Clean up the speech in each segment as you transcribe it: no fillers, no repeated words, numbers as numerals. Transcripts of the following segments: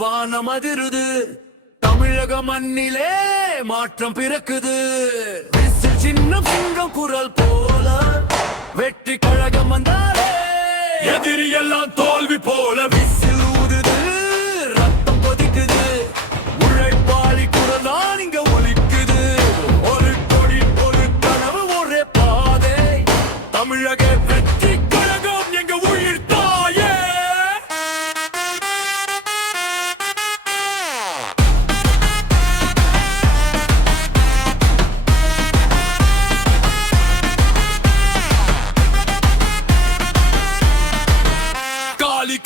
வானம் அதிருது, தமிழக மண்ணிலே மாற்றம் பிறக்குது. சின்ன சிங்கம் குரல் போல வெற்றி கழகம் வந்தாலே எதிரி எல்லாம் தோல்வி போல விசில் ஊதுது, ரத்தம் கொதிக்குது. உழைப்பாளி குரல் தான் இங்க ஒலிக்குது. ஒரு கொடி ஒரு கனவு ஒரே பாதை, தமிழக வெற்றி கழகம் எங்க உயிர் தாயே.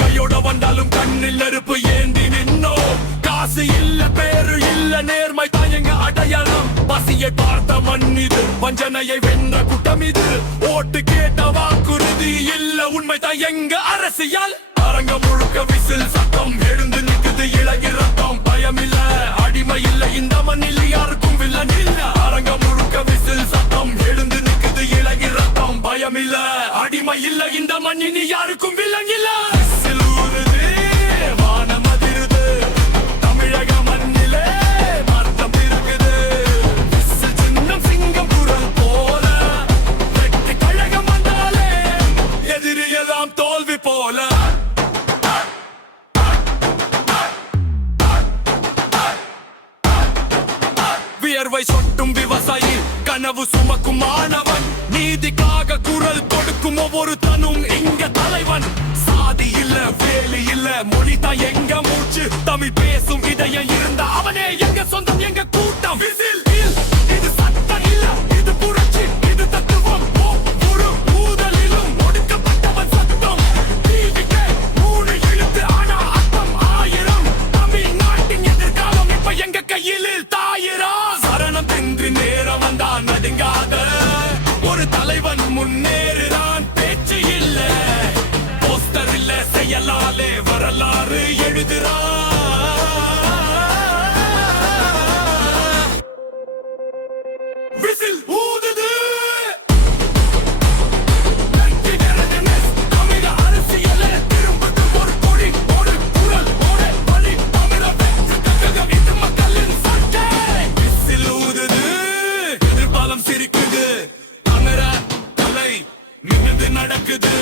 கையோட வந்தாலும் கண்ணில் நெருப்பு ஏந்தி நின்னோம். காசு இல்ல, பேரு இல்ல, நேர்மை தாயங்க அடையாளம். பசியை பார்த்த மண் இது, வஞ்சனையை வென்ற குட்டம் இது. ஓட்டு கேட்ட வாக்குறுதி இல்ல, உண்மை தாயங்க அரசியல். அரங்கம் முழுக்க விசில் சத்தம் எழுந்து நிக்குது. இளகி ரத்தம் பயம் இல்ல, அடிமை இல்ல, இந்த மண்ணில் யாருக்கும் வில்லன் இல்ல. அரங்கம் முழுக்க விசில் சத்தம் எழுந்து நிக்குது. இளகி ரத்தம் பயம் இல்ல, அடிமை இல்ல, இந்த மண்ணில் யாருக்கும் வில்லன் இல்ல. தோல்வி போல வியர்வை சொட்டும் விவசாயி, கனவு சுமக்கும் மாணவன், நீதிக்காக குரல் கொடுக்கும் ஒவ்வொரு தனும் இங்க தலைவன். சாதி இல்ல, வேலி இல்ல, மொழி தான் எங்க மூச்சு. தமிழ் பேசும் இதயம் இருந்தா அவனே எங்க சொந்தம், எங்க கூட்டம். விசில் இது சட்டம் இல்ல, இது புரட்சி, இது தத்துவம். ஒரு ஊதலிலும் ஒடுக்கப்பட்டவன் சத்தம். டிவிக்கே 3 எழுத்து, ஆனா அர்த்தம் 1000. தமிழ்நாட்டின் எதிர்காலம் இப்ப எங்க கையில் தாயிரம். சரணம் தின்றி நேரம் வந்தா நடுங்காத, ஒரு தலைவன் முன்னேறுறான், பேச்சு இல்ல. போஸ்டர் இல்ல, செயலாலே வரலாறு எழுதுறான். விசில் ஊதுது, தமிழ அரசியலே திரும்புது. ஒரு கொடி ஒரு குரல் ஒரு வழி, தமிழ வெற்றி கழகம் இது மக்களின் சட்டை. விசில் ஊதுது, எதிர்காலம் சிரிக்குது. தமிழ கலை மிகுந்து நடக்குது.